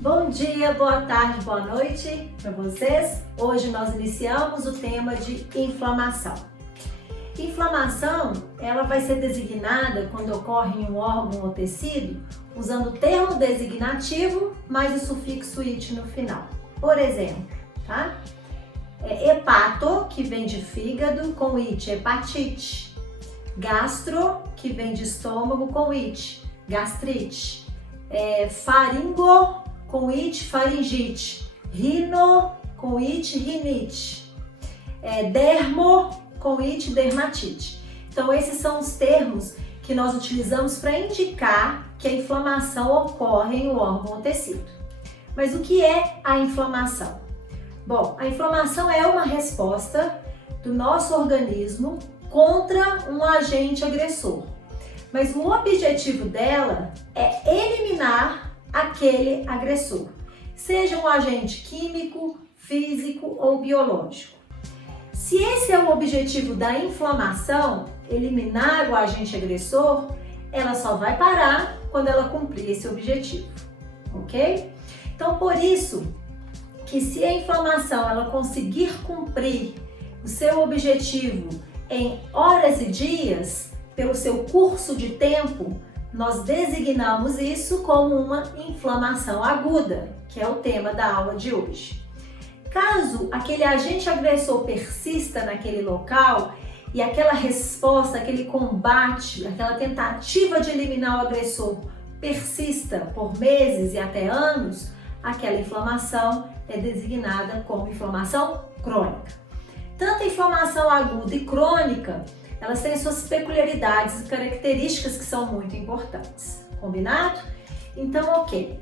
Bom dia, boa tarde, boa noite para vocês. Hoje nós iniciamos o tema de inflamação. Inflamação, ela vai ser designada quando ocorre em um órgão ou tecido, usando o termo designativo mais o sufixo it no final. Por exemplo, tá? Hepato, que vem de fígado, com it, hepatite. Gastro, que vem de estômago, com it, gastrite. Faringo, com it, faringite. Rino, com it, rinite. Dermo, com it, dermatite. Então esses são os termos que nós utilizamos para indicar que a inflamação ocorre em um órgão ou tecido. Mas o que é a inflamação? Bom, a inflamação é uma resposta do nosso organismo contra um agente agressor. Mas o objetivo dela é eliminar aquele agressor, seja um agente químico, físico ou biológico. Se esse é o objetivo da inflamação, eliminar o agente agressor, ela só vai parar quando ela cumprir esse objetivo, ok? Então, por isso que se a inflamação ela conseguir cumprir o seu objetivo em horas e dias, pelo seu curso de tempo, nós designamos isso como uma inflamação aguda, que é o tema da aula de hoje. Caso aquele agente agressor persista naquele local e aquela resposta, aquele combate, aquela tentativa de eliminar o agressor persista por meses e até anos, aquela inflamação é designada como inflamação crônica. Tanto a inflamação aguda e crônica, elas têm suas peculiaridades e características que são muito importantes. Combinado? Então, ok.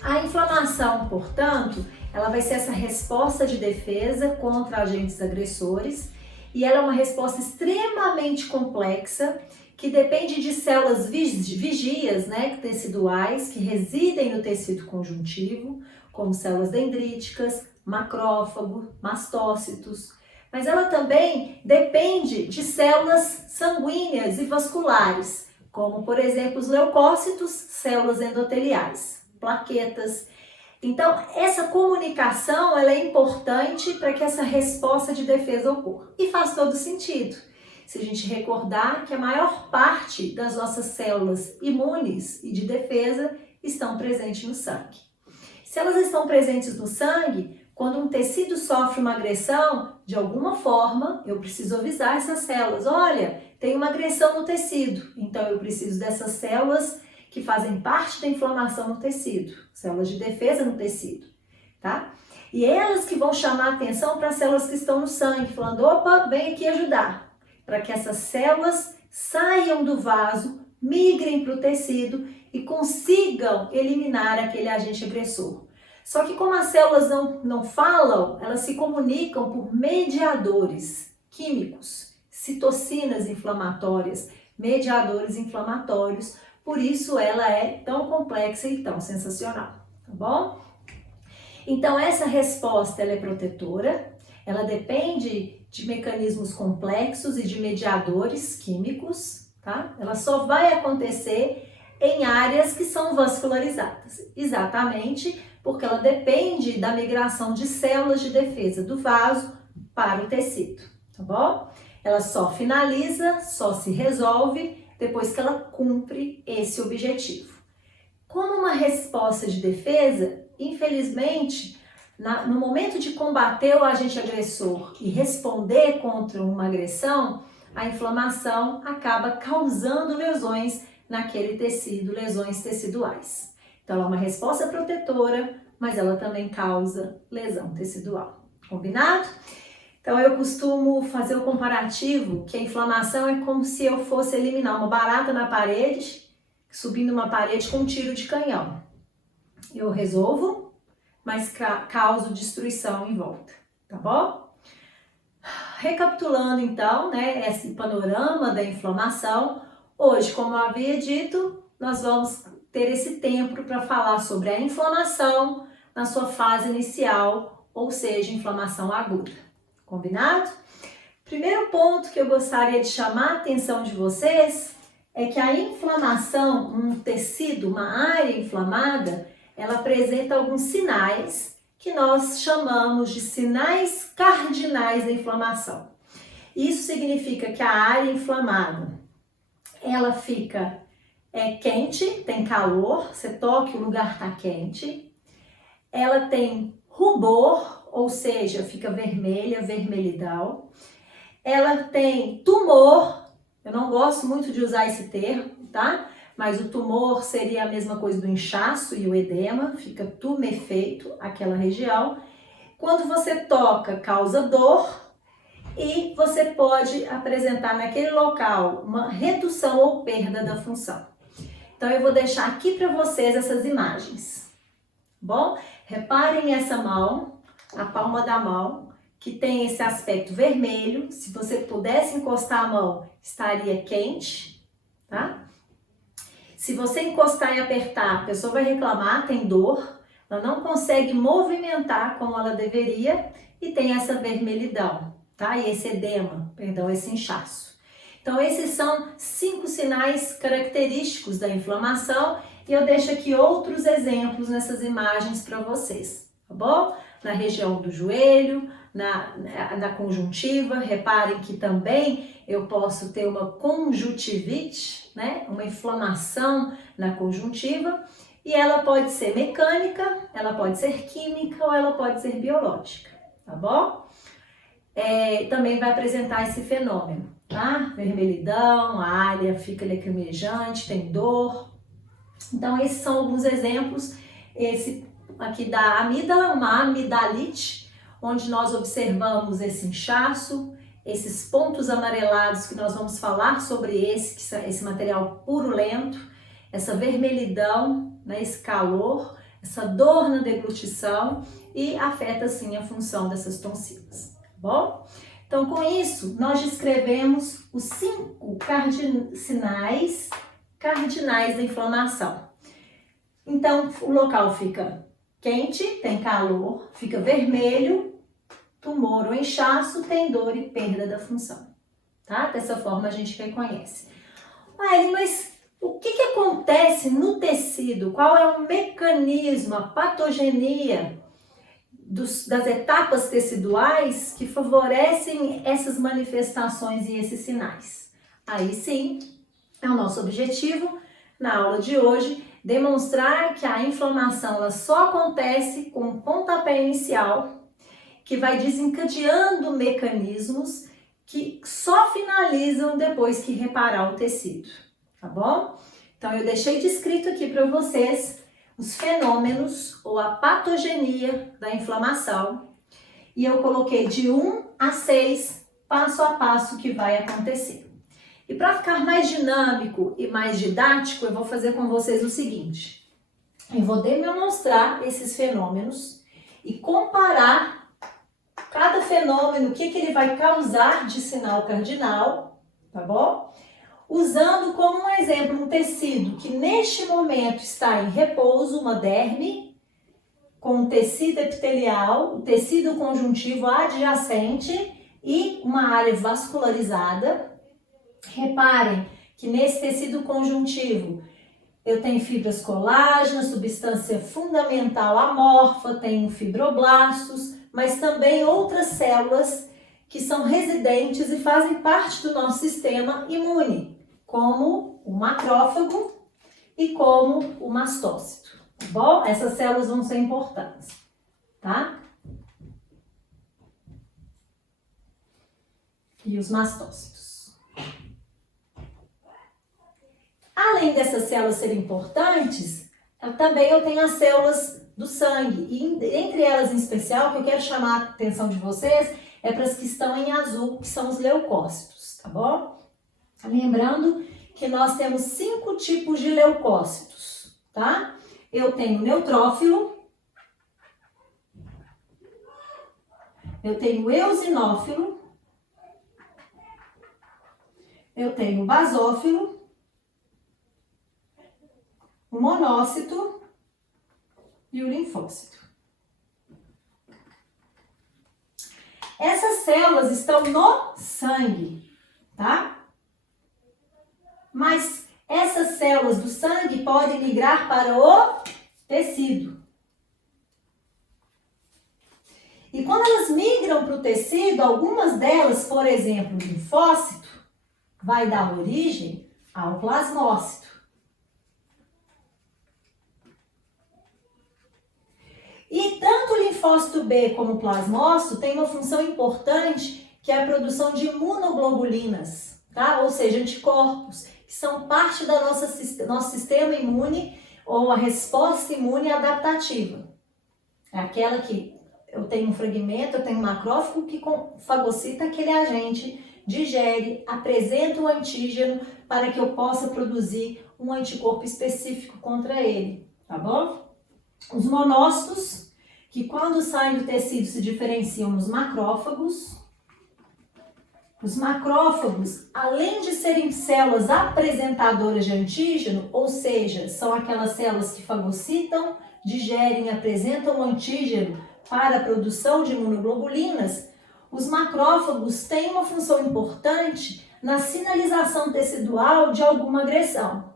A inflamação, portanto, ela vai ser essa resposta de defesa contra agentes agressores e ela é uma resposta extremamente complexa que depende de células vigias, teciduais, que residem no tecido conjuntivo, como células dendríticas, macrófago, mastócitos. Mas ela também depende de células sanguíneas e vasculares, como, por exemplo, os leucócitos, células endoteliais, plaquetas. Então, essa comunicação ela é importante para que essa resposta de defesa ocorra. E faz todo sentido. Se a gente recordar que a maior parte das nossas células imunes e de defesa estão presentes no sangue. Se elas estão presentes no sangue, quando um tecido sofre uma agressão, de alguma forma, eu preciso avisar essas células. Olha, tem uma agressão no tecido. Então, eu preciso dessas células que fazem parte da inflamação no tecido. Células de defesa no tecido, tá? E elas que vão chamar a atenção para as células que estão no sangue, falando, opa, vem aqui ajudar. Para que essas células saiam do vaso, migrem para o tecido e consigam eliminar aquele agente agressor. Só que como as células não falam, elas se comunicam por mediadores químicos, citocinas inflamatórias, mediadores inflamatórios, por isso ela é tão complexa e tão sensacional, tá bom? Então essa resposta ela é protetora, ela depende de mecanismos complexos e de mediadores químicos, tá? Ela só vai acontecer em áreas que são vascularizadas, exatamente porque ela depende da migração de células de defesa do vaso para o tecido, tá bom? Ela só finaliza, só se resolve depois que ela cumpre esse objetivo. Como uma resposta de defesa, infelizmente, no momento de combater o agente agressor e responder contra uma agressão, a inflamação acaba causando lesões naquele tecido, lesões teciduais. Então, ela é uma resposta protetora, mas ela também causa lesão tecidual. Combinado? Então, eu costumo fazer o comparativo que a inflamação é como se eu fosse eliminar uma barata na parede, subindo uma parede com um tiro de canhão. Eu resolvo, mas causo destruição em volta, tá bom? Recapitulando então, esse panorama da inflamação, hoje, como eu havia dito, nós vamos ter esse tempo para falar sobre a inflamação na sua fase inicial, ou seja, inflamação aguda. Combinado? Primeiro ponto que eu gostaria de chamar a atenção de vocês é que a inflamação, um tecido, uma área inflamada, ela apresenta alguns sinais que nós chamamos de sinais cardinais da inflamação. Isso significa que a área inflamada, ela fica quente, tem calor, você toca, o lugar está quente. Ela tem rubor, ou seja, fica vermelha, vermelhidão. Ela tem tumor, eu não gosto muito de usar esse termo, tá? Mas o tumor seria a mesma coisa do inchaço e o edema, fica tumefeito aquela região. Quando você toca, causa dor e você pode apresentar naquele local uma redução ou perda da função. Então eu vou deixar aqui para vocês essas imagens. Bom, reparem essa mão, a palma da mão, que tem esse aspecto vermelho. Se você pudesse encostar a mão, estaria quente, tá? Se você encostar e apertar, a pessoa vai reclamar, tem dor, ela não consegue movimentar como ela deveria e tem essa vermelhidão, tá? E esse edema, perdão, esse inchaço. Então esses são 5 sinais característicos da inflamação e eu deixo aqui outros exemplos nessas imagens para vocês, tá bom? Na região do joelho, na conjuntiva, reparem que também eu posso ter uma conjuntivite, né? Uma inflamação na conjuntiva, e ela pode ser mecânica, ela pode ser química ou ela pode ser biológica, tá bom? Também vai apresentar esse fenômeno, tá? Vermelhidão, a área fica lacrimejante, tem dor. Então esses são alguns exemplos. Esse aqui da amígdala, uma amidalite, onde nós observamos esse inchaço, esses pontos amarelados que nós vamos falar sobre esse material purulento, essa vermelhidão, né, esse calor, essa dor na deglutição e afeta sim a função dessas tonsilas, tá bom? Então com isso nós descrevemos os 5 sinais cardinais da inflamação. Então o local fica quente, tem calor, fica vermelho, tumor ou inchaço, tem dor e perda da função, tá? Dessa forma a gente reconhece. Mas o que acontece no tecido? Qual é o mecanismo, a patogenia das etapas teciduais que favorecem essas manifestações e esses sinais? Aí sim, é o nosso objetivo na aula de hoje, demonstrar que a inflamação ela só acontece com um pontapé inicial, que vai desencadeando mecanismos que só finalizam depois que reparar o tecido, tá bom? Então eu deixei descrito aqui para vocês os fenômenos ou a patogenia da inflamação e eu coloquei de 1 a 6 passo a passo que vai acontecer. E para ficar mais dinâmico e mais didático, eu vou fazer com vocês o seguinte: eu vou demonstrar esses fenômenos e comparar cada fenômeno, o que ele vai causar de sinal cardinal, tá bom? Usando como um exemplo um tecido que neste momento está em repouso, uma derme, com um tecido epitelial, o tecido conjuntivo adjacente e uma área vascularizada. Reparem que nesse tecido conjuntivo eu tenho fibras colágenas, substância fundamental amorfa, tenho fibroblastos, mas também outras células que são residentes e fazem parte do nosso sistema imune, como o macrófago e como o mastócito, tá bom? Essas células vão ser importantes, tá? E os mastócitos. Além dessas células serem importantes, também eu tenho as células do sangue, e entre elas em especial, que eu quero chamar a atenção de vocês, é para as que estão em azul, que são os leucócitos, tá bom? Lembrando que nós temos 5 tipos de leucócitos, tá? Eu tenho neutrófilo, eu tenho eosinófilo, eu tenho basófilo, o monócito e o linfócito. Essas células estão no sangue, tá? Mas essas células do sangue podem migrar para o tecido. E quando elas migram para o tecido, algumas delas, por exemplo, o linfócito, vai dar origem ao plasmócito. E tanto o linfócito B como o plasmócito têm uma função importante, que é a produção de imunoglobulinas, tá? Ou seja, anticorpos, que são parte do nosso sistema imune ou a resposta imune adaptativa. É aquela que eu tenho um fragmento, eu tenho um macrófago que fagocita aquele agente, digere, apresenta o antígeno para que eu possa produzir um anticorpo específico contra ele, tá bom? Os monócitos, que quando saem do tecido se diferenciam nos macrófagos. Os macrófagos, além de serem células apresentadoras de antígeno, ou seja, são aquelas células que fagocitam, digerem e apresentam o antígeno para a produção de imunoglobulinas, os macrófagos têm uma função importante na sinalização tecidual de alguma agressão.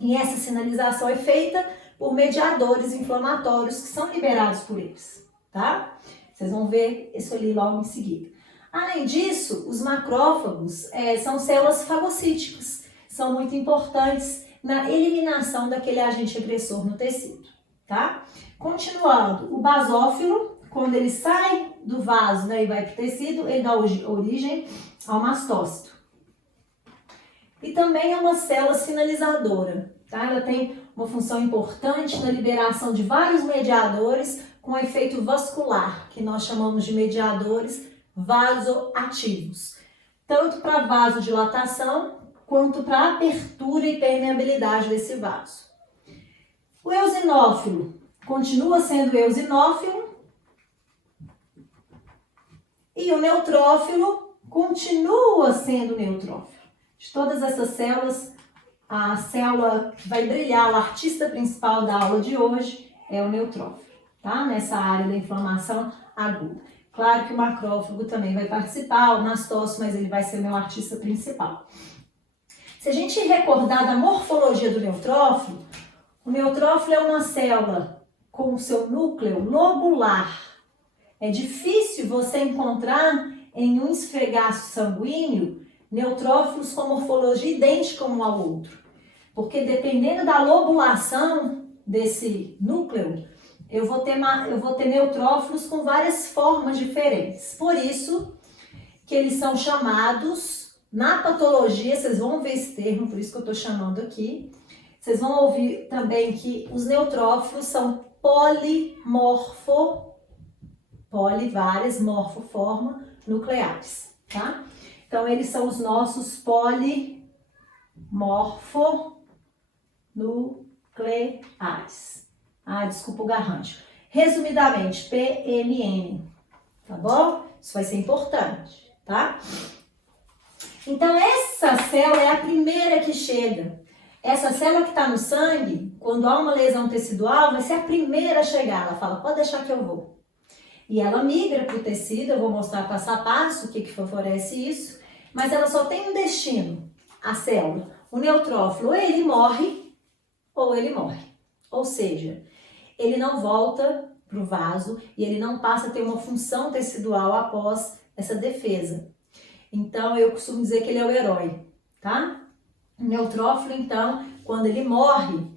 E essa sinalização é feita por mediadores inflamatórios que são liberados por eles, tá? Vocês vão ver isso ali logo em seguida. Além disso, os macrófagos são células fagocíticas, são muito importantes na eliminação daquele agente agressor no tecido, tá? Continuando, o basófilo, quando ele sai do vaso, né, e vai para o tecido, ele dá origem ao mastócito. E também é uma célula sinalizadora, tá? Ela tem uma função importante na liberação de vários mediadores com efeito vascular, que nós chamamos de mediadores vasoativos, tanto para vasodilatação quanto para abertura e permeabilidade desse vaso. O eosinófilo continua sendo eosinófilo e o neutrófilo continua sendo neutrófilo. De todas essas células, a célula que vai brilhar, o artista principal da aula de hoje é o neutrófilo, tá? Nessa área da inflamação aguda. Claro que o macrófago também vai participar, o mastócito, mas ele vai ser o meu artista principal. Se a gente recordar da morfologia do neutrófilo, o neutrófilo é uma célula com o seu núcleo lobular. É difícil você encontrar em um esfregaço sanguíneo neutrófilos com morfologia idêntica um ao outro. Porque dependendo da lobulação desse núcleo, eu vou ter neutrófilos com várias formas diferentes. Por isso que eles são chamados, na patologia, vocês vão ver esse termo, por isso que eu estou chamando aqui, vocês vão ouvir também que os neutrófilos são várias morfoforma nucleares, tá? Então, eles são os nossos polimorfonucleares. Ah, desculpa o garrancho. Resumidamente, PMN, tá bom? Isso vai ser importante, tá? Então, essa célula é a primeira que chega. Essa célula que está no sangue, quando há uma lesão tecidual, vai ser a primeira a chegar. Ela fala, pode deixar que eu vou. E ela migra para o tecido, eu vou mostrar passo a passo o que favorece isso, mas ela só tem um destino, a célula. O neutrófilo, ou ele morre, ou ele morre. Ou seja, ele não volta para o vaso e ele não passa a ter uma função tecidual após essa defesa. Então, eu costumo dizer que ele é o herói, tá? O neutrófilo, então, quando ele morre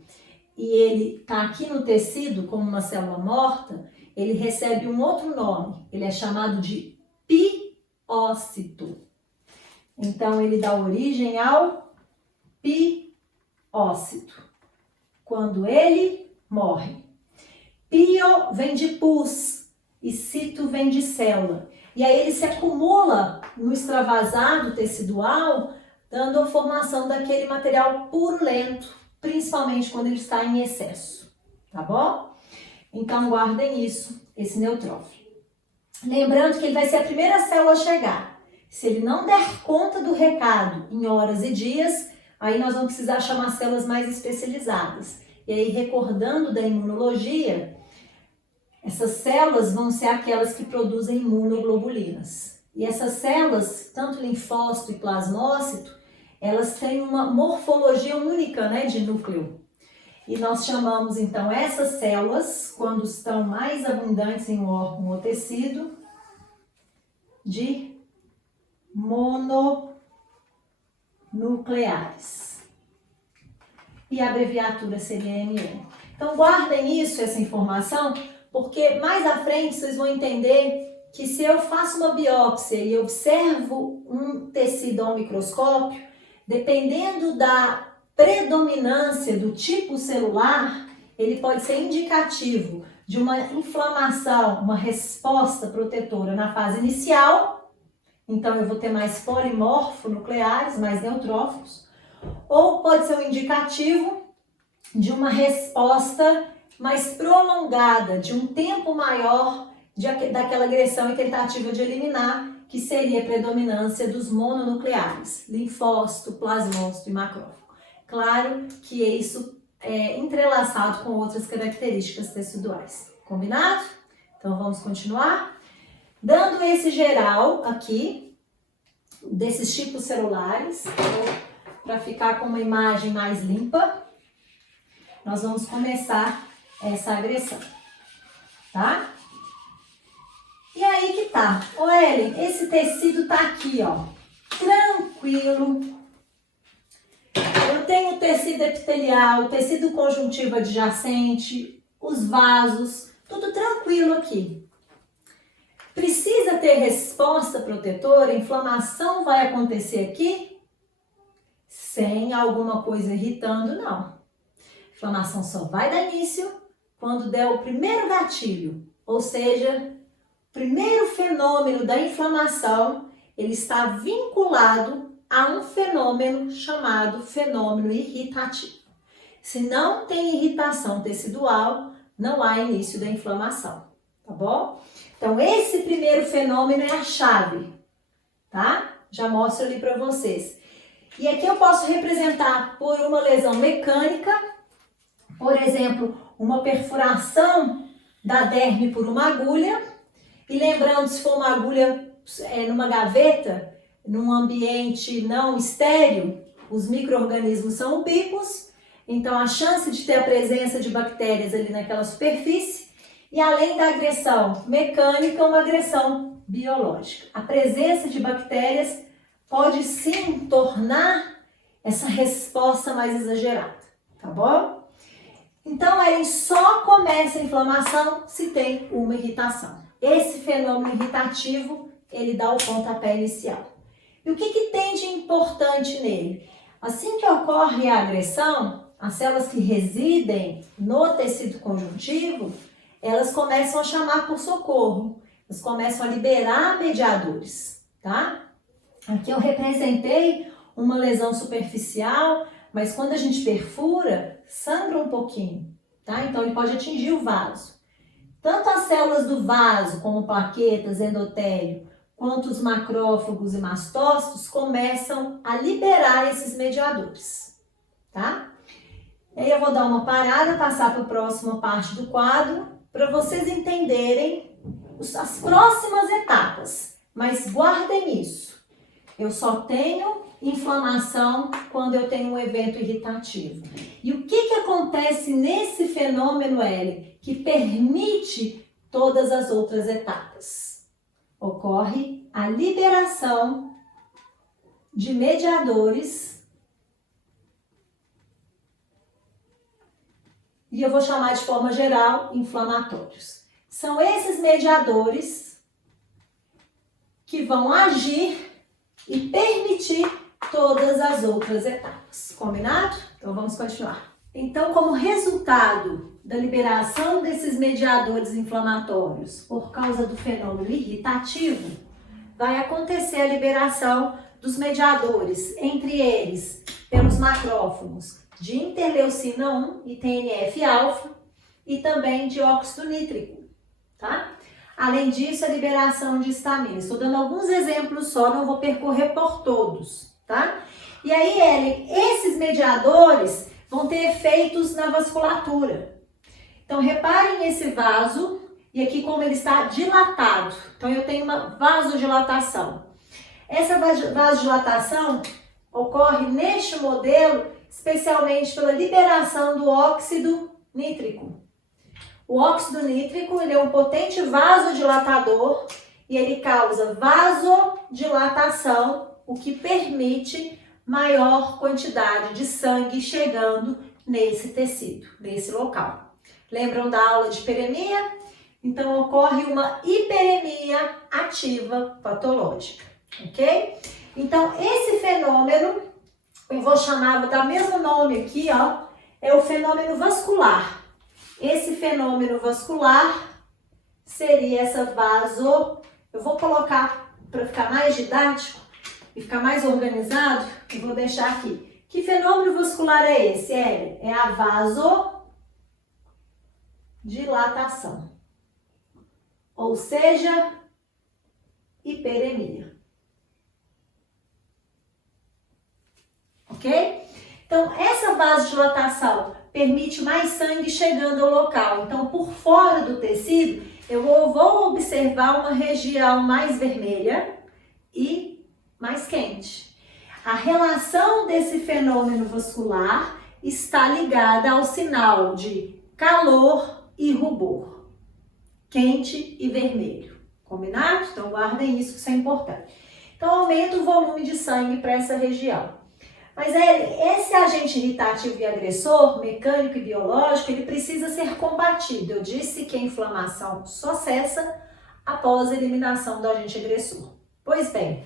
e ele está aqui no tecido como uma célula morta, ele recebe um outro nome. Ele é chamado de piócito. Então, ele dá origem ao piócito. Quando ele morre. Pio vem de pus e cito vem de célula. E aí ele se acumula no extravasado tecidual, dando a formação daquele material purulento, principalmente quando ele está em excesso, tá bom? Então guardem isso, esse neutrófilo. Lembrando que ele vai ser a primeira célula a chegar. Se ele não der conta do recado em horas e dias, aí nós vamos precisar chamar células mais especializadas. E aí, recordando da imunologia, essas células vão ser aquelas que produzem imunoglobulinas. E essas células, tanto linfócito e plasmócito, elas têm uma morfologia única, né, de núcleo. E nós chamamos então essas células, quando estão mais abundantes em um órgão ou tecido, de mononucleares. E a abreviatura seria MN. Então guardem isso, essa informação, porque mais à frente vocês vão entender que se eu faço uma biópsia e observo um tecido ao microscópio, dependendo da predominância do tipo celular, ele pode ser indicativo de uma inflamação, uma resposta protetora na fase inicial, então eu vou ter mais polimorfonucleares, mais neutrófilos, ou pode ser um indicativo de uma resposta mais prolongada, de um tempo maior daquela agressão e tentativa de eliminar, que seria a predominância dos mononucleares, linfócito, plasmócito e macrófago. Claro que isso é entrelaçado com outras características teciduais. Combinado? Então vamos continuar. Dando esse geral aqui, desses tipos celulares, para ficar com uma imagem mais limpa, nós vamos começar essa agressão, tá? E aí que tá. Ô Ellen, esse tecido tá aqui, ó, tranquilo. Eu tenho o tecido epitelial, o tecido conjuntivo adjacente, os vasos, tudo tranquilo aqui. Precisa ter resposta protetora, inflamação vai acontecer aqui? Sem alguma coisa irritando, não. Inflamação só vai dar início quando der o primeiro gatilho, ou seja, o primeiro fenômeno da inflamação, ele está vinculado a um fenômeno chamado fenômeno irritativo. Se não tem irritação tecidual, não há início da inflamação, tá bom? Então, esse primeiro fenômeno é a chave, tá? Já mostro ali para vocês. E aqui eu posso representar por uma lesão mecânica, por exemplo, uma perfuração da derme por uma agulha. E lembrando, se for uma agulha numa gaveta, num ambiente não estéril, os micro-organismos são ubíquos, então a chance de ter a presença de bactérias ali naquela superfície, e além da agressão mecânica, uma agressão biológica. A presença de bactérias pode sim tornar essa resposta mais exagerada, tá bom? Então, ele só começa a inflamação se tem uma irritação. Esse fenômeno irritativo, ele dá o pontapé inicial. E o que tem de importante nele? Assim que ocorre a agressão, as células que residem no tecido conjuntivo, elas começam a chamar por socorro. Elas começam a liberar mediadores, tá? Aqui eu representei uma lesão superficial, mas quando a gente perfura, sangra um pouquinho, tá? Então ele pode atingir o vaso. Tanto as células do vaso, como plaquetas, endotélio, quanto os macrófagos e mastócitos começam a liberar esses mediadores, tá? E aí eu vou dar uma parada, passar para a próxima parte do quadro, para vocês entenderem as próximas etapas. Mas guardem isso. Eu só tenho inflamação quando eu tenho um evento irritativo. E o que acontece nesse fenômeno L que permite todas as outras etapas? Ocorre a liberação de mediadores, e eu vou chamar de forma geral inflamatórios. São esses mediadores que vão agir e permitir todas as outras etapas. Combinado? Então vamos continuar. Então, como resultado da liberação desses mediadores inflamatórios por causa do fenômeno irritativo, vai acontecer a liberação dos mediadores, entre eles, pelos macrófagos, de interleucina 1 e TNF-alfa e também de óxido nítrico, tá? Além disso, a liberação de histamina. Estou dando alguns exemplos só, não vou percorrer por todos, tá? E aí, Ellen, esses mediadores vão ter efeitos na vasculatura. Então, reparem nesse vaso e aqui como ele está dilatado. Então, eu tenho uma vasodilatação. Essa vasodilatação ocorre neste modelo especialmente pela liberação do óxido nítrico. O óxido nítrico ele é um potente vasodilatador e ele causa vasodilatação, o que permite maior quantidade de sangue chegando nesse tecido, nesse local. Lembram da aula de hiperemia? Então ocorre uma hiperemia ativa patológica, ok? Então esse fenômeno, eu vou chamar, dar o mesmo nome aqui, ó, é o fenômeno vascular. Esse fenômeno vascular seria essa eu vou colocar para ficar mais didático e ficar mais organizado, eu vou deixar aqui. Que fenômeno vascular é esse, Eli? É a vasodilatação, ou seja, hiperemia. Ok? Então, essa vasodilatação permite mais sangue chegando ao local. Então, por fora do tecido, eu vou observar uma região mais vermelha e mais quente. A relação desse fenômeno vascular está ligada ao sinal de calor e rubor, quente e vermelho. Combinado? Então, guardem isso, que isso é importante. Então, aumenta o volume de sangue para essa região. Mas esse agente irritativo e agressor, mecânico e biológico, ele precisa ser combatido. Eu disse que a inflamação só cessa após a eliminação do agente agressor. Pois bem,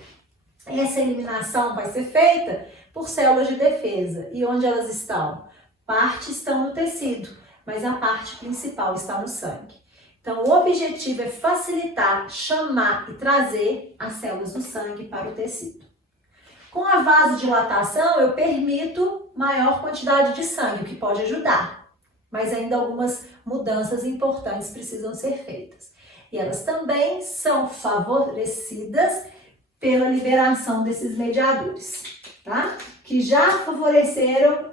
essa eliminação vai ser feita por células de defesa. E onde elas estão? Parte estão no tecido, mas a parte principal está no sangue. Então, o objetivo é facilitar, chamar e trazer as células do sangue para o tecido. Com a vasodilatação, eu permito maior quantidade de sangue, o que pode ajudar. Mas ainda algumas mudanças importantes precisam ser feitas. E elas também são favorecidas pela liberação desses mediadores, tá? Que já favoreceram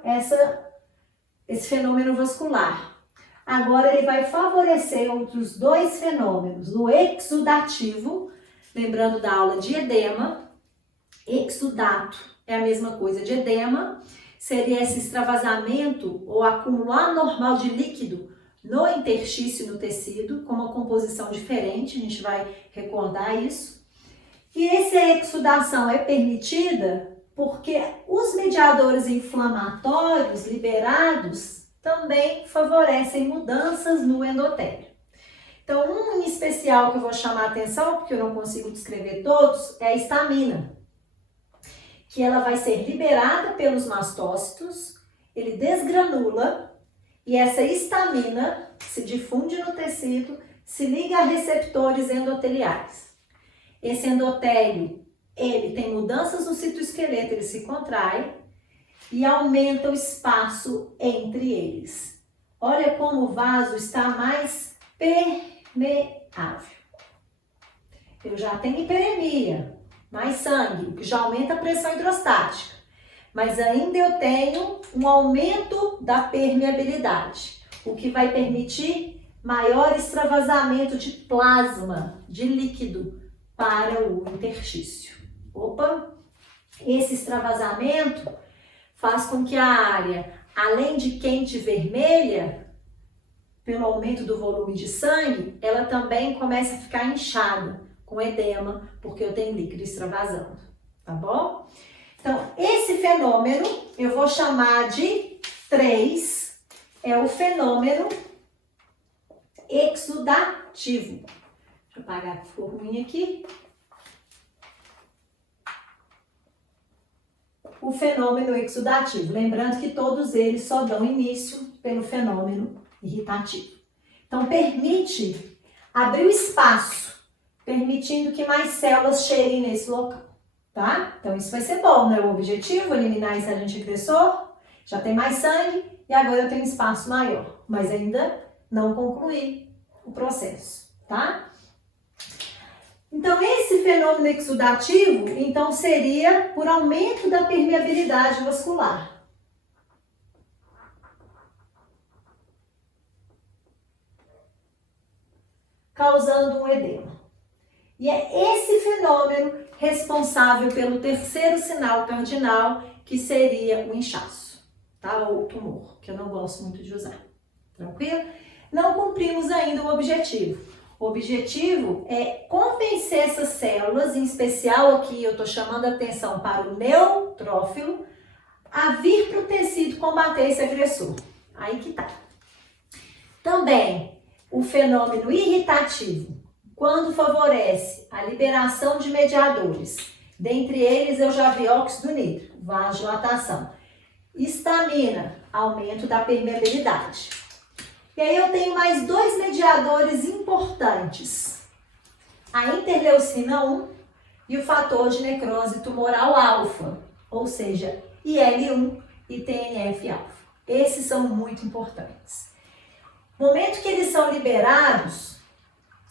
esse fenômeno vascular. Agora ele vai favorecer outros dois fenômenos. O exudativo, lembrando da aula de edema. Exudato é a mesma coisa de edema, seria esse extravasamento ou acúmulo anormal de líquido no interstício e no tecido, com uma composição diferente, a gente vai recordar isso. E essa exudação é permitida porque os mediadores inflamatórios liberados também favorecem mudanças no endotélio. Então, um em especial que eu vou chamar a atenção, porque eu não consigo descrever todos, é a histamina, que ela vai ser liberada pelos mastócitos, ele desgranula e essa histamina se difunde no tecido, se liga a receptores endoteliais. Esse endotélio, ele tem mudanças no citoesqueleto, ele se contrai e aumenta o espaço entre eles. Olha como o vaso está mais permeável. Eu já tenho hiperemia, mais sangue, que já aumenta a pressão hidrostática. Mas ainda eu tenho um aumento da permeabilidade, o que vai permitir maior extravasamento de plasma, de líquido, para o interstício. Opa! Esse extravasamento faz com que a área, além de quente e vermelha, pelo aumento do volume de sangue, ela também começa a ficar inchada, com edema, porque eu tenho líquido extravasando, tá bom? Então, esse fenômeno eu vou chamar de 3, é o fenômeno exudativo. Deixa eu apagar que ficou ruim aqui. O fenômeno exudativo, lembrando que todos eles só dão início pelo fenômeno irritativo. Então, permite abrir o espaço, permitindo que mais células cheguem nesse local, tá? Então, isso vai ser bom, né? O objetivo é eliminar esse agente agressor, já tem mais sangue e agora eu tenho um espaço maior, mas ainda não concluí o processo, tá? Então, esse fenômeno exudativo, então, seria por aumento da permeabilidade vascular. Causando um edema. E é esse fenômeno responsável pelo terceiro sinal cardinal, que seria o inchaço. tá? Ou tumor, que eu não gosto muito de usar. Tranquilo? Não cumprimos ainda o objetivo. O objetivo é convencer essas células, em especial aqui eu estou chamando a atenção para o neutrófilo, a vir para o tecido combater esse agressor. Aí que tá. Também o fenômeno irritativo, quando favorece a liberação de mediadores, dentre eles eu já vi óxido nítrico, vasodilatação, histamina, aumento da permeabilidade. E aí eu tenho mais dois mediadores importantes, a interleucina 1 e o fator de necrose tumoral alfa, ou seja, IL-1 e TNF-alfa. Esses são muito importantes. No momento que eles são liberados,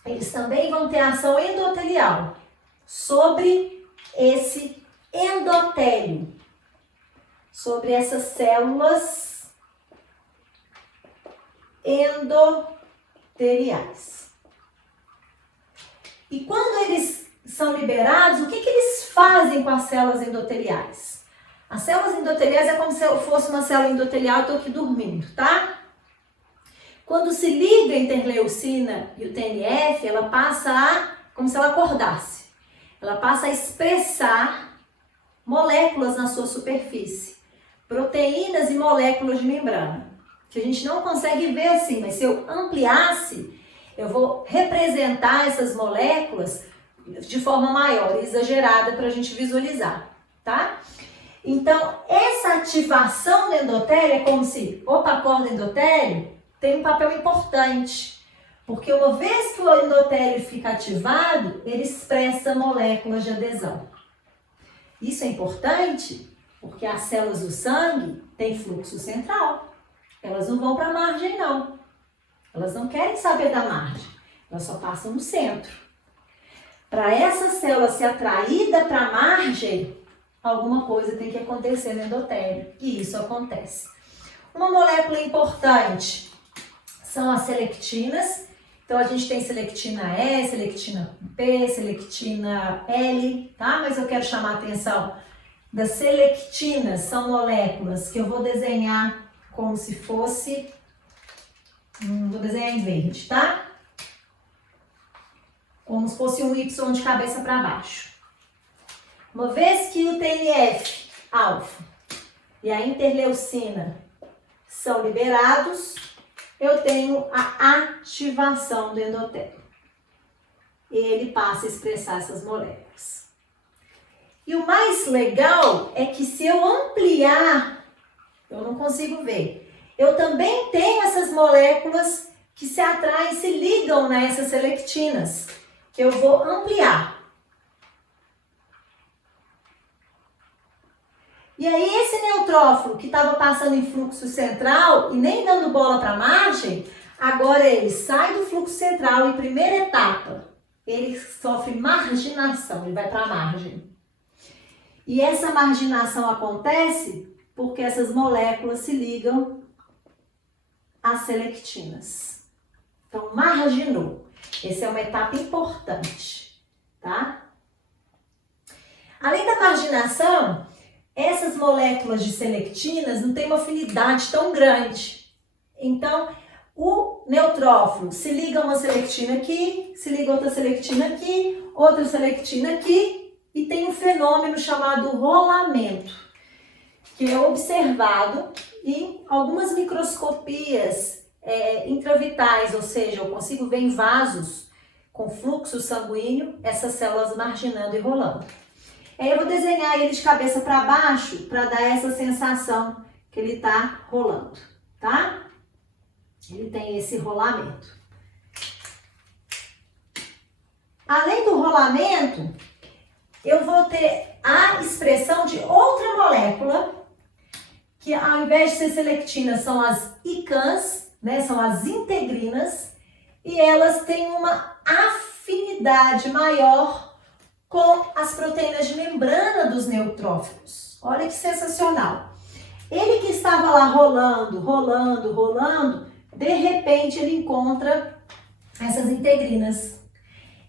eles também vão ter ação endotelial sobre esse endotélio, sobre essas células endoteliais. E quando eles são liberados, o que eles fazem com as células endoteliais? As células endoteliais é como se eu fosse uma célula endotelial, eu estou aqui dormindo, tá? Quando se liga a interleucina e o TNF, ela passa como se ela acordasse. Ela passa a expressar moléculas na sua superfície, proteínas e moléculas de membrana, que a gente não consegue ver assim, mas se eu ampliasse, eu vou representar essas moléculas de forma maior, exagerada, para a gente visualizar, tá? Então, essa ativação do endotélio é como se, opa, acorda endotélio, tem um papel importante, porque uma vez que o endotélio fica ativado, ele expressa moléculas de adesão. Isso é importante porque as células do sangue têm fluxo central. Elas não vão para a margem, não. Elas não querem saber da margem, elas só passam no centro. Para essa célula ser atraída para a margem, alguma coisa tem que acontecer no endotélio, e isso acontece. Uma molécula importante são as selectinas. Então, a gente tem selectina E, selectina P, selectina L, tá? Mas eu quero chamar a atenção das selectinas, são moléculas que eu vou desenhar como se fosse, vou desenhar em verde, tá? Como se fosse um Y de cabeça para baixo. Uma vez que o TNF, alfa, e a interleucina são liberados, eu tenho a ativação do endotélio. Ele passa a expressar essas moléculas. E o mais legal é que se eu ampliar, eu não consigo ver. Eu também tenho essas moléculas que se atraem, se ligam nessas selectinas, que eu vou ampliar. E aí esse neutrófilo que estava passando em fluxo central e nem dando bola para a margem, agora ele sai do fluxo central e primeira etapa, ele sofre marginação, ele vai para a margem. E essa marginação acontece porque essas moléculas se ligam às selectinas. Então, marginou. Essa é uma etapa importante, tá? Além da marginação, essas moléculas de selectinas não têm uma afinidade tão grande. Então, o neutrófilo se liga a uma selectina aqui, se liga a outra selectina aqui, outra selectina aqui, e tem um fenômeno chamado rolamento, que é observado em algumas microscopias intravitais, ou seja, eu consigo ver em vasos com fluxo sanguíneo essas células marginando e rolando. Aí eu vou desenhar ele de cabeça para baixo para dar essa sensação que ele está rolando, tá? Ele tem esse rolamento. Além do rolamento, eu vou ter a expressão de outra molécula, que ao invés de ser selectina, são as ICANs, né? São as integrinas, e elas têm uma afinidade maior com as proteínas de membrana dos neutrófilos. Olha que sensacional. Ele que estava lá rolando, de repente ele encontra essas integrinas.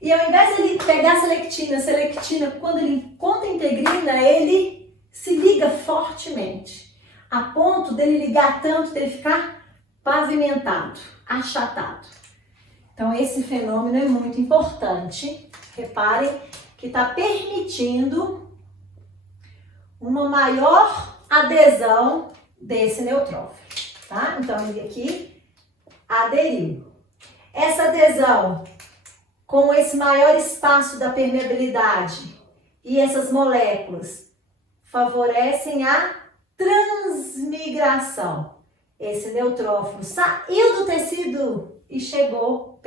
E ao invés de ele pegar selectina, quando ele encontra a integrina, ele se liga fortemente. a ponto dele ligar tanto, dele ficar pavimentado, achatado. Então, esse fenômeno é muito importante. Reparem que está permitindo uma maior adesão desse neutrófilo, tá? Então, ele aqui aderiu. Essa adesão, com esse maior espaço da permeabilidade e essas moléculas, favorecem a transmigração. Esse neutrófilo saiu do tecido e chegou,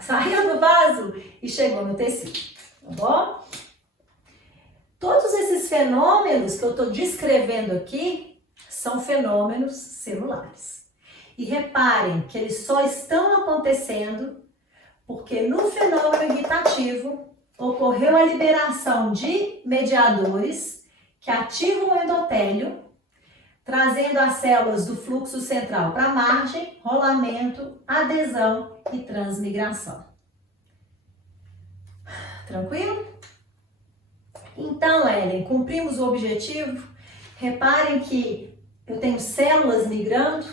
saiu do vaso e chegou no tecido, tá bom? Todos esses fenômenos que eu estou descrevendo aqui são fenômenos celulares. E reparem que eles só estão acontecendo porque no fenômeno irritativo ocorreu a liberação de mediadores que ativam o endotélio, trazendo as células do fluxo central para a margem, rolamento, adesão e transmigração. Tranquilo? Então, Ellen, cumprimos o objetivo. Reparem que eu tenho células migrando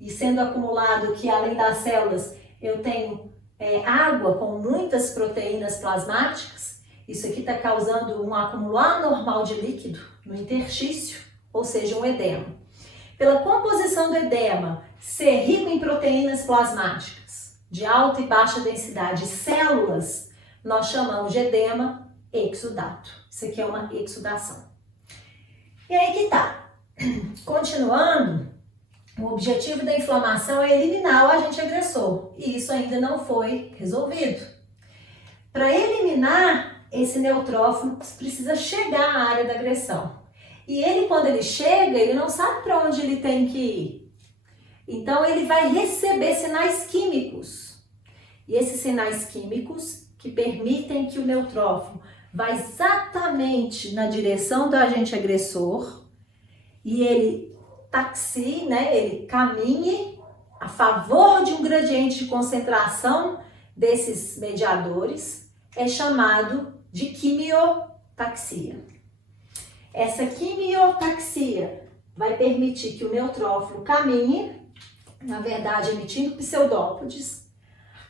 e sendo acumulado que, além das células, eu tenho água com muitas proteínas plasmáticas. Isso aqui está causando um acúmulo anormal de líquido no interstício, ou seja, um edema. Pela composição do edema ser rico em proteínas plasmáticas de alta e baixa densidade, células, nós chamamos de edema exudato. Isso aqui é uma exudação. E aí que tá. Continuando, o objetivo da inflamação é eliminar o agente agressor. E isso ainda não foi resolvido. Para eliminar esse neutrófilo, precisa chegar à área da agressão. E ele, quando ele chega, ele não sabe para onde ele tem que ir. Então, ele vai receber sinais químicos. E esses sinais químicos que permitem que o neutrófilo vá exatamente na direção do agente agressor e ele taxie, ele caminhe a favor de um gradiente de concentração desses mediadores, é chamado de quimiotaxia. Essa quimiotaxia vai permitir que o neutrófilo caminhe, na verdade emitindo pseudópodes,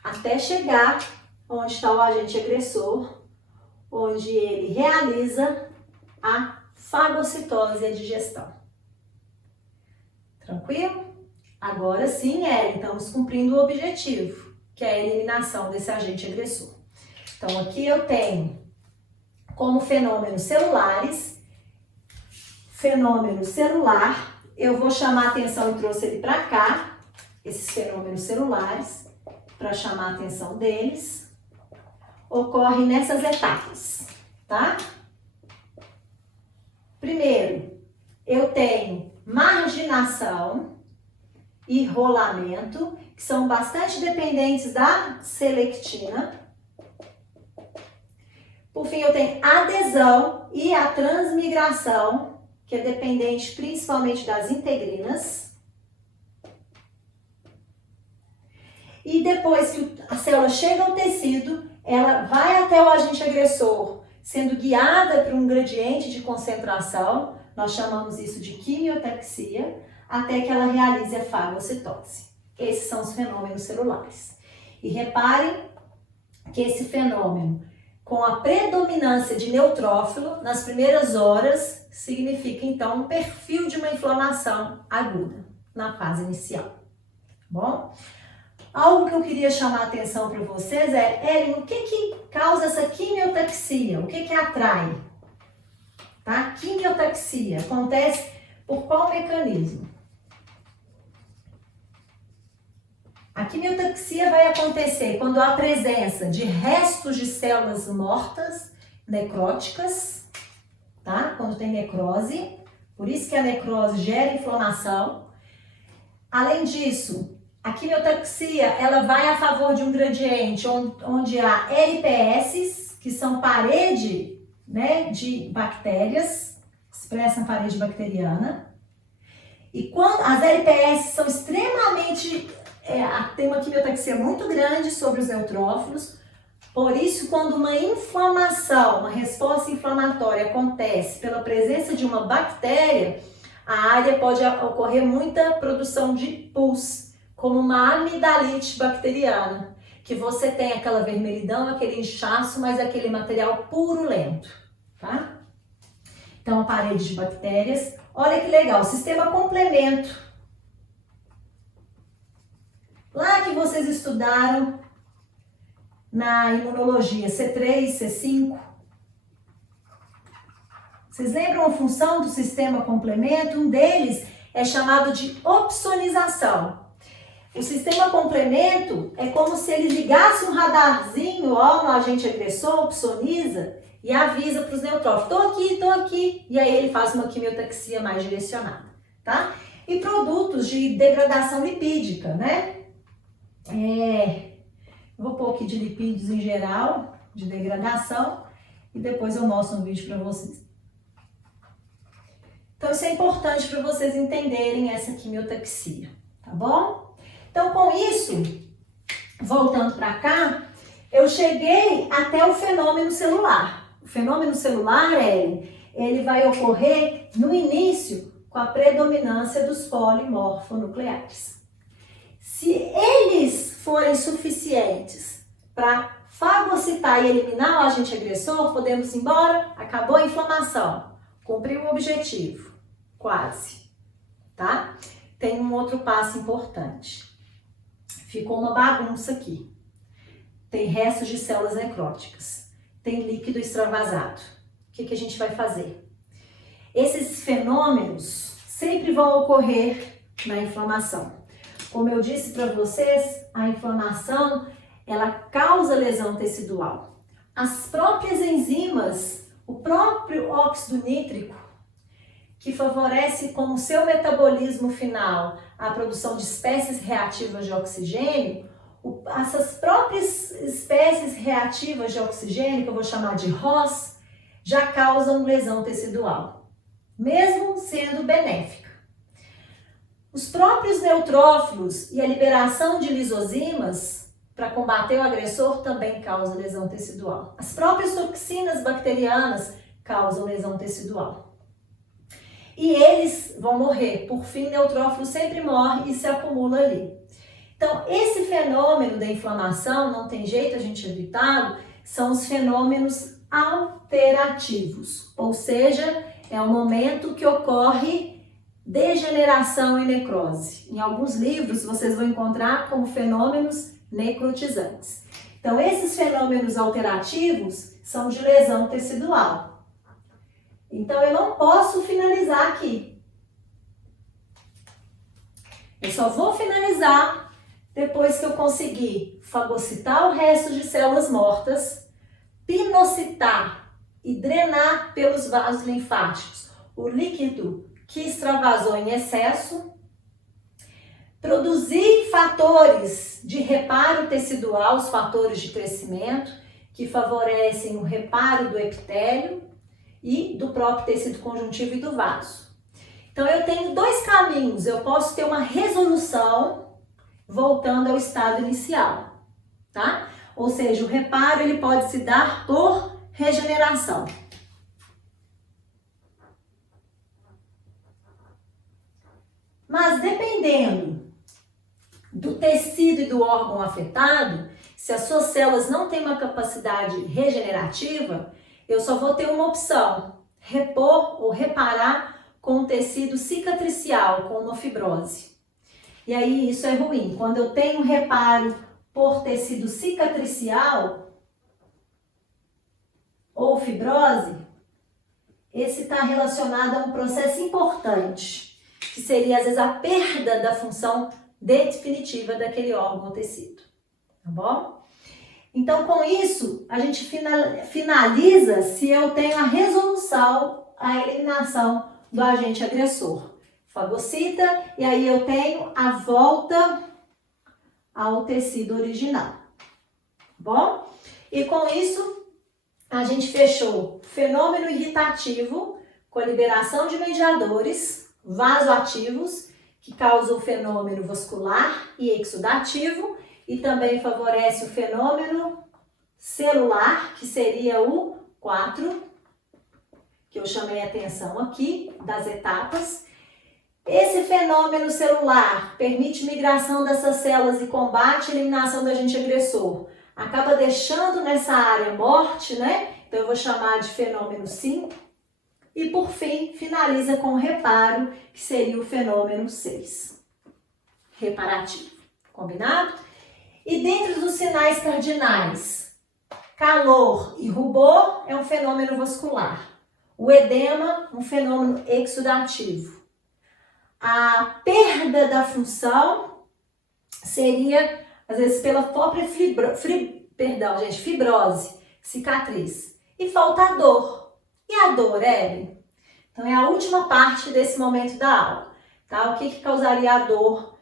até chegar onde está o agente agressor, onde ele realiza a fagocitose e a digestão. Tranquilo? Agora sim, estamos cumprindo o objetivo, que é a eliminação desse agente agressor. Então, aqui eu tenho como fenômenos celulares, fenômeno celular, eu vou chamar a atenção e trouxe ele para cá, esses fenômenos celulares, para chamar a atenção deles, ocorre nessas etapas, tá? Primeiro, eu tenho marginação e rolamento, que são bastante dependentes da selectina. Por fim, eu tenho adesão e a transmigração, que é dependente principalmente das integrinas. E depois que a célula chega ao tecido, ela vai até o agente agressor, sendo guiada por um gradiente de concentração, nós chamamos isso de quimiotaxia, até que ela realize a fagocitose. Esses são os fenômenos celulares. E reparem que esse fenômeno, com a predominância de neutrófilo nas primeiras horas, significa então um perfil de uma inflamação aguda na fase inicial. Bom? Algo que eu queria chamar a atenção para vocês Ellen, o que causa essa quimiotaxia? O que atrai? Tá? Quimiotaxia acontece por qual mecanismo? A quimiotaxia vai acontecer quando há presença de restos de células mortas, necróticas, tá? Quando tem necrose, por isso que a necrose gera inflamação. Além disso, a quimiotaxia, ela vai a favor de um gradiente onde há LPS, que são parede, de bactérias, expressam parede bacteriana. E quando as LPS são extremamente, tem uma quimiotaxia muito grande sobre os neutrófilos, por isso quando uma inflamação, uma resposta inflamatória acontece pela presença de uma bactéria, a área pode ocorrer muita produção de pus, como uma amidalite bacteriana, que você tem aquela vermelhidão, aquele inchaço, mas aquele material purulento, tá? Então, a parede de bactérias. Olha que legal, sistema complemento. Lá que vocês estudaram na imunologia, C3, C5, vocês lembram a função do sistema complemento? Um deles é chamado de opsonização. O sistema complemento é como se ele ligasse um radarzinho no agente agressor, opsoniza, e avisa para os neutrófilos, tô aqui, e aí ele faz uma quimiotaxia mais direcionada, tá? E produtos de degradação lipídica, né? Vou pôr aqui de lipídios em geral, de degradação, e depois eu mostro um vídeo para vocês. Então, isso é importante para vocês entenderem essa quimiotaxia, tá bom? Então, com isso, voltando para cá, eu cheguei até o fenômeno celular. O fenômeno celular, ele vai ocorrer no início com a predominância dos polimorfonucleares. Se eles forem suficientes para fagocitar e eliminar o agente agressor, podemos ir embora, acabou a inflamação, cumpriu o objetivo, quase, tá? Tem um outro passo importante. Ficou uma bagunça aqui. Tem restos de células necróticas. Tem líquido extravasado. O que a gente vai fazer? Esses fenômenos sempre vão ocorrer na inflamação. Como eu disse para vocês, a inflamação, ela causa lesão tecidual. As próprias enzimas, o próprio óxido nítrico, que favorece como seu metabolismo final a produção de espécies reativas de oxigênio, essas próprias espécies reativas de oxigênio, que eu vou chamar de ROS, já causam lesão tecidual, mesmo sendo benéfica. Os próprios neutrófilos e a liberação de lisozimas para combater o agressor também causam lesão tecidual. As próprias toxinas bacterianas causam lesão tecidual. E eles vão morrer. Por fim, neutrófilo sempre morre e se acumula ali. Então, esse fenômeno da inflamação, não tem jeito a gente evitá-lo, são os fenômenos alterativos. Ou seja, é o momento que ocorre degeneração e necrose. Em alguns livros vocês vão encontrar como fenômenos necrotizantes. Então, esses fenômenos alterativos são de lesão tecidual. Então, eu não posso finalizar aqui. Eu só vou finalizar depois que eu conseguir fagocitar o resto de células mortas, pinocitar e drenar pelos vasos linfáticos o líquido que extravasou em excesso, produzir fatores de reparo tecidual, os fatores de crescimento, que favorecem o reparo do epitélio e do próprio tecido conjuntivo e do vaso. Então, eu tenho dois caminhos. Eu posso ter uma resolução voltando ao estado inicial, tá? Ou seja, o reparo ele pode se dar por regeneração. Mas dependendo do tecido e do órgão afetado, se as suas células não têm uma capacidade regenerativa, eu só vou ter uma opção: repor ou reparar com um tecido cicatricial, com uma fibrose. E aí isso é ruim. Quando eu tenho reparo por tecido cicatricial ou fibrose, esse está relacionado a um processo importante, que seria às vezes a perda da função definitiva daquele órgão ou tecido, tá bom? Então, com isso, a gente finaliza se eu tenho a resolução, a eliminação do agente agressor. Fagocita, e aí eu tenho a volta ao tecido original, tá bom? E com isso, a gente fechou fenômeno irritativo com a liberação de mediadores vasoativos, que causam o fenômeno vascular e exudativo, e também favorece o fenômeno celular, que seria o 4, que eu chamei a atenção aqui, das etapas. Esse fenômeno celular permite migração dessas células e combate a eliminação do agente agressor. Acaba deixando nessa área morte, né? Então eu vou chamar de fenômeno 5. E por fim, finaliza com o reparo, que seria o fenômeno 6. Reparativo. Combinado? E dentro dos sinais cardinais, calor e rubor é um fenômeno vascular. O edema, um fenômeno exudativo. A perda da função seria, às vezes, pela própria fibrose, cicatriz. E falta dor. E a dor, Ellen? Então, é a última parte desse momento da aula. Tá? O que causaria a dor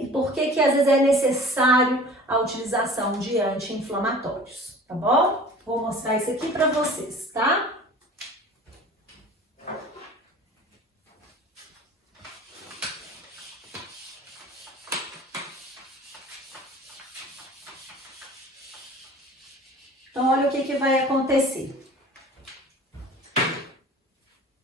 e por que às vezes é necessário a utilização de anti-inflamatórios, tá bom? Vou mostrar isso aqui para vocês, tá? Então, olha o que vai acontecer.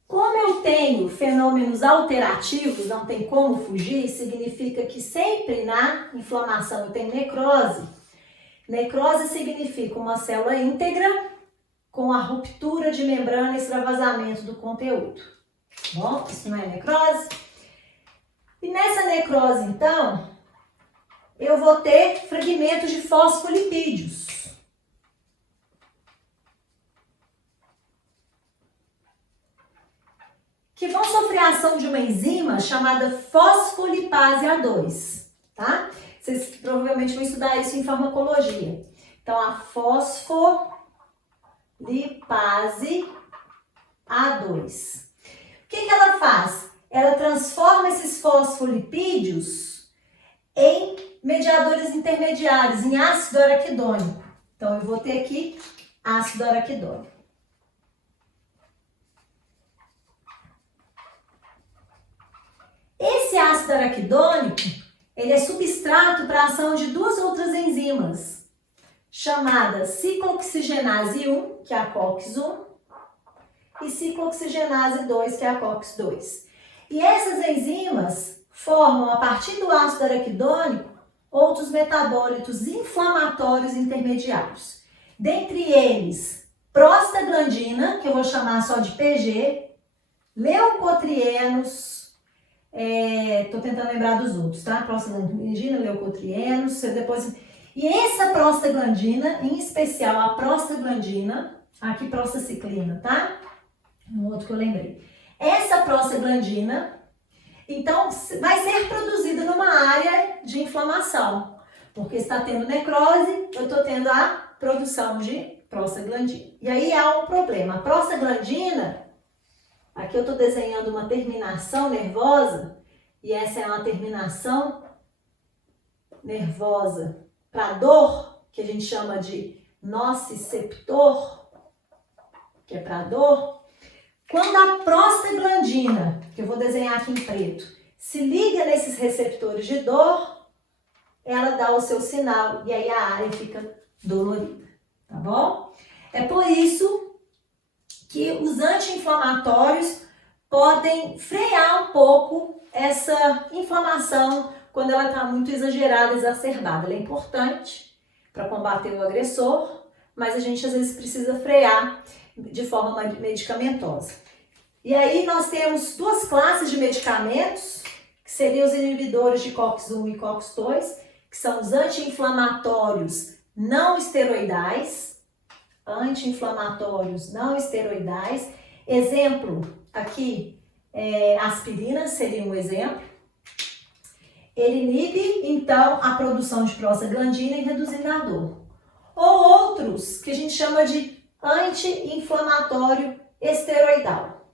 Como eu tenho fenômenos alterativos, não tem como fugir, significa que sempre na inflamação eu tenho necrose. Necrose significa uma célula íntegra com a ruptura de membrana e extravasamento do conteúdo. Bom, isso não é necrose? E nessa necrose, então, eu vou ter fragmentos de fosfolipídios. Que vão sofrer a ação de uma enzima chamada fosfolipase A2, tá? Vocês provavelmente vão estudar isso em farmacologia. Então, a fosfolipase A2. O que ela faz? Ela transforma esses fosfolipídios em mediadores intermediários, em ácido araquidônico. Então, eu vou ter aqui ácido araquidônico. Esse ácido araquidônico, ele é substrato para a ação de duas outras enzimas, chamadas ciclooxigenase 1, que é a COX-1, e ciclooxigenase 2, que é a COX-2. E essas enzimas formam, a partir do ácido araquidônico, outros metabólitos inflamatórios intermediários. Dentre eles, prostaglandina, que eu vou chamar só de PG, leucotrienos, tô tentando lembrar dos outros, tá? Prostaglandina, leucotrienos, depois... E essa prostaglandina, em especial a prostaglandina, aqui prostaciclina, tá? Um outro que eu lembrei. Essa prostaglandina, então, vai ser produzida numa área de inflamação, porque está tendo necrose, eu tô tendo a produção de prostaglandina. E aí há um problema. A prostaglandina, aqui eu estou desenhando uma terminação nervosa, e essa é uma terminação nervosa para dor, que a gente chama de nociceptor, que é para dor. Quando a prostaglandina, que eu vou desenhar aqui em preto, se liga nesses receptores de dor, ela dá o seu sinal e aí a área fica dolorida, tá bom? É por isso que os anti-inflamatórios podem frear um pouco essa inflamação quando ela está muito exagerada, exacerbada. Ela é importante para combater o agressor, mas a gente às vezes precisa frear de forma medicamentosa. E aí nós temos duas classes de medicamentos, que seriam os inibidores de COX-1 e COX-2, que são os anti-inflamatórios não esteroidais, Exemplo aqui, aspirina seria um exemplo. Ele inibe, então, a produção de prostaglandina e reduzindo a dor. Ou outros, que a gente chama de anti-inflamatório esteroidal.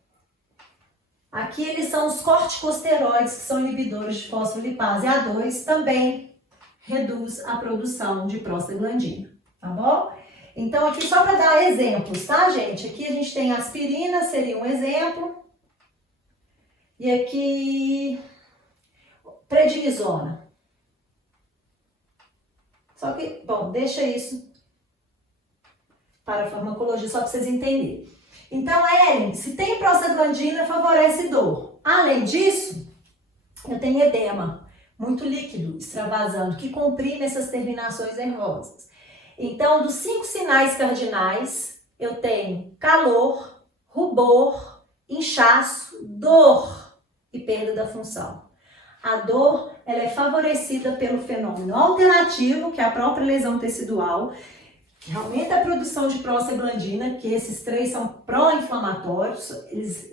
Aqui eles são os corticosteroides, que são inibidores de fosfolipase A2, também reduz a produção de prostaglandina, tá bom? Então, aqui só para dar exemplos, tá, gente? Aqui a gente tem aspirina, seria um exemplo. E aqui, prednisona. Só que, bom, deixa isso para a farmacologia, só para vocês entenderem. Então, Ellen, se tem prostaglandina, favorece dor. Além disso, eu tenho edema, muito líquido extravasando, que comprime essas terminações nervosas. Então, dos 5 sinais cardinais, eu tenho calor, rubor, inchaço, dor e perda da função. A dor, ela é favorecida pelo fenômeno alternativo, que é a própria lesão tecidual, que aumenta a produção de prostaglandina, que esses 3 são pró-inflamatórios, eles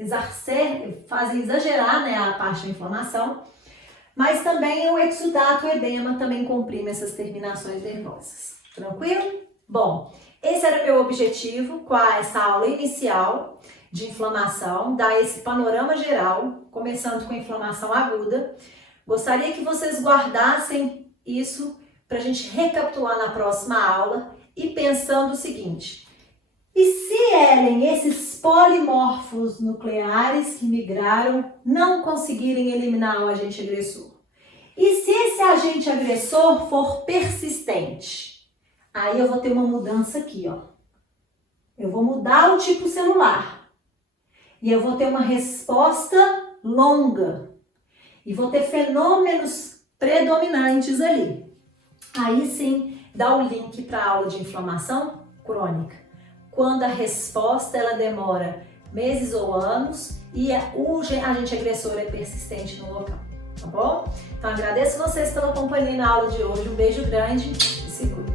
fazem exagerar, né, a parte da inflamação, mas também o exudato, o edema, também comprime essas terminações nervosas. Tranquilo? Bom, esse era o meu objetivo com essa aula inicial de inflamação, dar esse panorama geral, começando com a inflamação aguda. Gostaria que vocês guardassem isso para a gente recapitular na próxima aula e pensando o seguinte: e se, Ellen, esses polimorfos nucleares que migraram não conseguirem eliminar o agente agressor? E se esse agente agressor for persistente? Aí eu vou ter uma mudança aqui, ó. Eu vou mudar o tipo celular. E eu vou ter uma resposta longa. E vou ter fenômenos predominantes ali. Aí sim, dá o link para a aula de inflamação crônica. Quando a resposta ela demora meses ou anos e o agente agressor é persistente no local. Tá bom? Então agradeço vocês pela companhia na aula de hoje. Um beijo grande e se cuida.